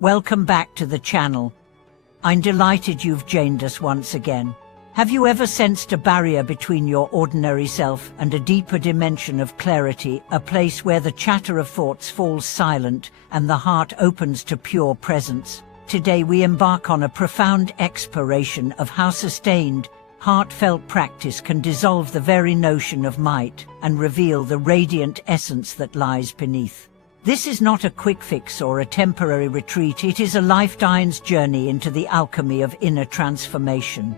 Welcome back to the channel. I'm delighted you've joined us once again. Have you ever sensed a barrier between your ordinary self and a deeper dimension of clarity, a place where the chatter of thoughts falls silent and the heart opens to pure presence? Today we embark on a profound exploration of how sustained, heartfelt practice can dissolve the very notion of might and reveal the radiant essence that lies beneath. This is not a quick fix or a temporary retreat, it is a lifetime's journey into the alchemy of inner transformation.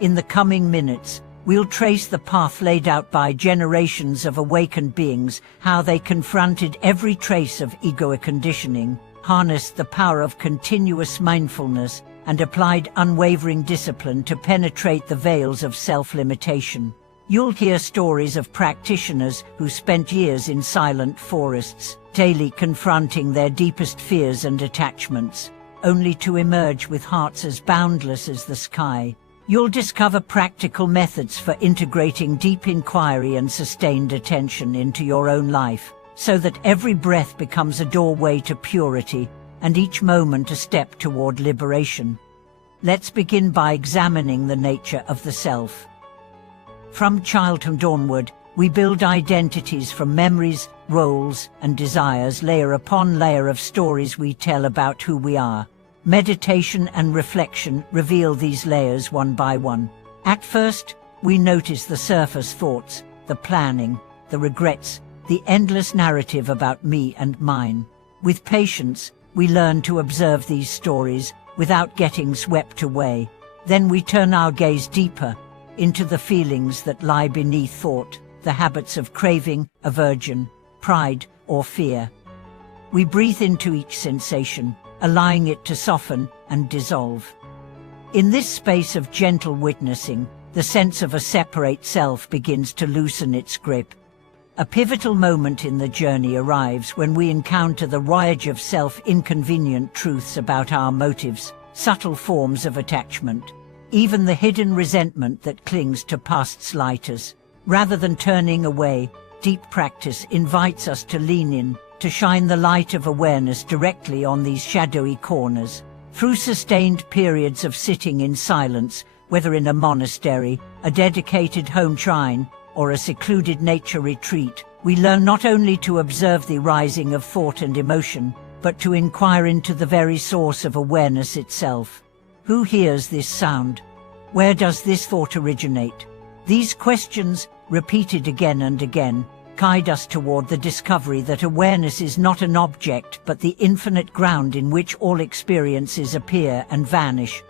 In the coming minutes, we'll trace the path laid out by generations of awakened beings, how they confronted every trace of egoic conditioning, harnessed the power of continuous mindfulness, and applied unwavering discipline to penetrate the veils of self-limitation. You'll hear stories of practitioners who spent years in silent forests, daily confronting their deepest fears and attachments, only to emerge with hearts as boundless as the sky. You'll discover practical methods for integrating deep inquiry and sustained attention into your own life, so that every breath becomes a doorway to purity, and each moment a step toward liberation. Let's begin by examining the nature of the self. From childhood onward, we build identities from memories, roles, and desires, layer upon layer of stories we tell about who we are. Meditation and reflection reveal these layers one by one. At first, we notice the surface thoughts, the planning, the regrets, the endless narrative about me and mine. With patience, we learn to observe these stories without getting swept away. Then we turn our gaze deeper into the feelings that lie beneath thought, the habits of craving, aversion, pride, or fear. We breathe into each sensation, allowing it to soften and dissolve. In this space of gentle witnessing, the sense of a separate self begins to loosen its grip. A pivotal moment in the journey arrives when we encounter the voyage of self-inconvenient truths about our motives, subtle forms of attachment, even the hidden resentment that clings to past slighters. Rather than turning away, deep practice invites us to lean in, to shine the light of awareness directly on these shadowy corners. Through sustained periods of sitting in silence, whether in a monastery, a dedicated home shrine, or a secluded nature retreat, we learn not only to observe the rising of thought and emotion, but to inquire into the very source of awareness itself. Who hears this sound? Where does this thought originate? These questions, repeated again and again, guide us toward the discovery that awareness is not an object but the infinite ground in which all experiences appear and vanish.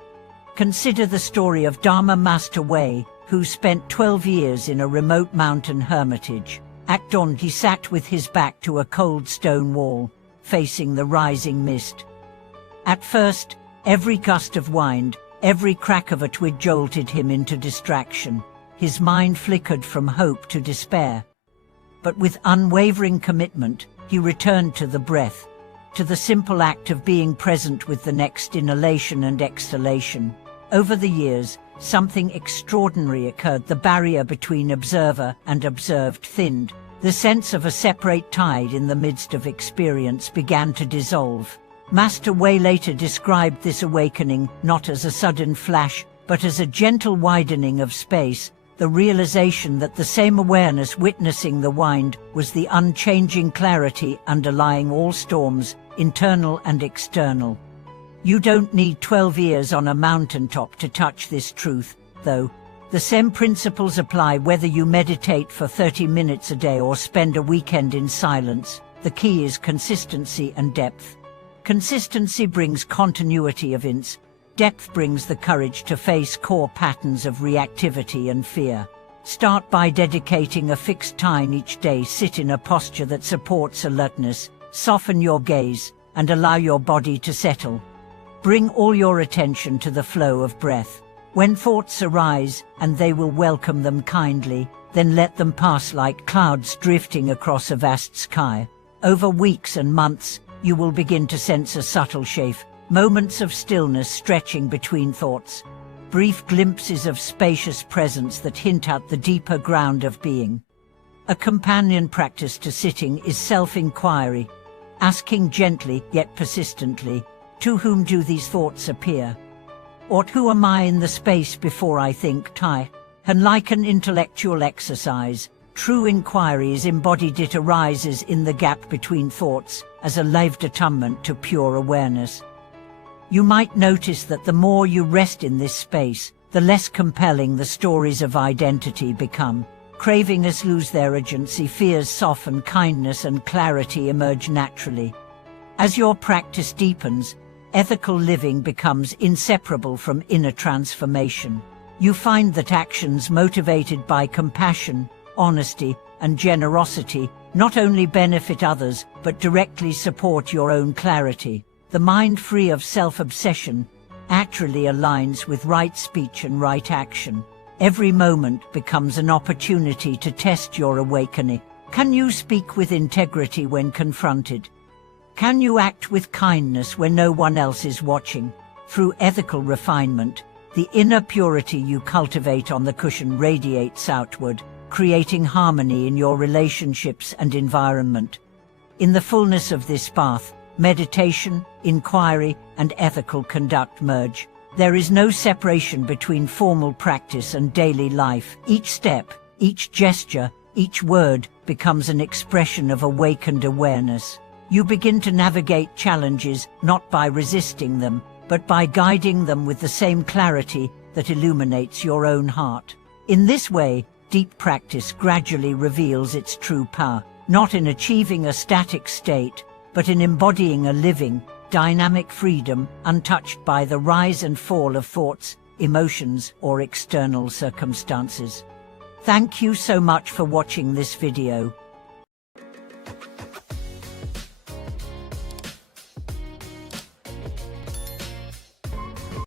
Consider the story of Dharma Master Wei, who spent 12 years in a remote mountain hermitage. At dawn he sat with his back to a cold stone wall, facing the rising mist. At first, every gust of wind, every crack of a twig jolted him into distraction. His mind flickered from hope to despair. But with unwavering commitment, he returned to the breath, to the simple act of being present with the next inhalation and exhalation. Over the years, something extraordinary occurred. The barrier between observer and observed thinned. The sense of a separate tide in the midst of experience began to dissolve. Master Wei later described this awakening not as a sudden flash, but as a gentle widening of space, the realization that the same awareness witnessing the wind was the unchanging clarity underlying all storms, internal and external. You don't need 12 years on a mountaintop to touch this truth, though. The same principles apply whether you meditate for 30 minutes a day or spend a weekend in silence. The key is consistency and depth. Consistency brings continuity of ins. Depth brings the courage to face core patterns of reactivity and fear. Start by dedicating a fixed time each day. Sit in a posture that supports alertness, soften your gaze, and allow your body to settle. Bring all your attention to the flow of breath. When thoughts arise, and they will welcome them kindly, then let them pass like clouds drifting across a vast sky. Over weeks and months, you will begin to sense a subtle shift. Moments of stillness stretching between thoughts, brief glimpses of spacious presence that hint at the deeper ground of being. A companion practice to sitting is self-inquiry, asking gently yet persistently, To whom do these thoughts appear? Or who am I in the space before I think? And like an intellectual exercise, true inquiry is embodied. It arises in the gap between thoughts, as a lived atonement to pure awareness. You might notice that the more you rest in this space, the less compelling the stories of identity become. Cravings lose their agency, fears soften, kindness and clarity emerge naturally. As your practice deepens, ethical living becomes inseparable from inner transformation. You find that actions motivated by compassion, honesty, and generosity not only benefit others, but directly support your own clarity. The mind free of self-obsession actually aligns with right speech and right action. Every moment becomes an opportunity to test your awakening. Can you speak with integrity when confronted? Can you act with kindness when no one else is watching? Through ethical refinement, the inner purity you cultivate on the cushion radiates outward, creating harmony in your relationships and environment. In the fullness of this path, meditation, inquiry, and ethical conduct merge. There is no separation between formal practice and daily life. Each step, each gesture, each word becomes an expression of awakened awareness. You begin to navigate challenges not by resisting them, but by guiding them with the same clarity that illuminates your own heart. In this way, deep practice gradually reveals its true power, not in achieving a static state, but in embodying a living, dynamic freedom untouched by the rise and fall of thoughts, emotions, or external circumstances. Thank you so much for watching this video.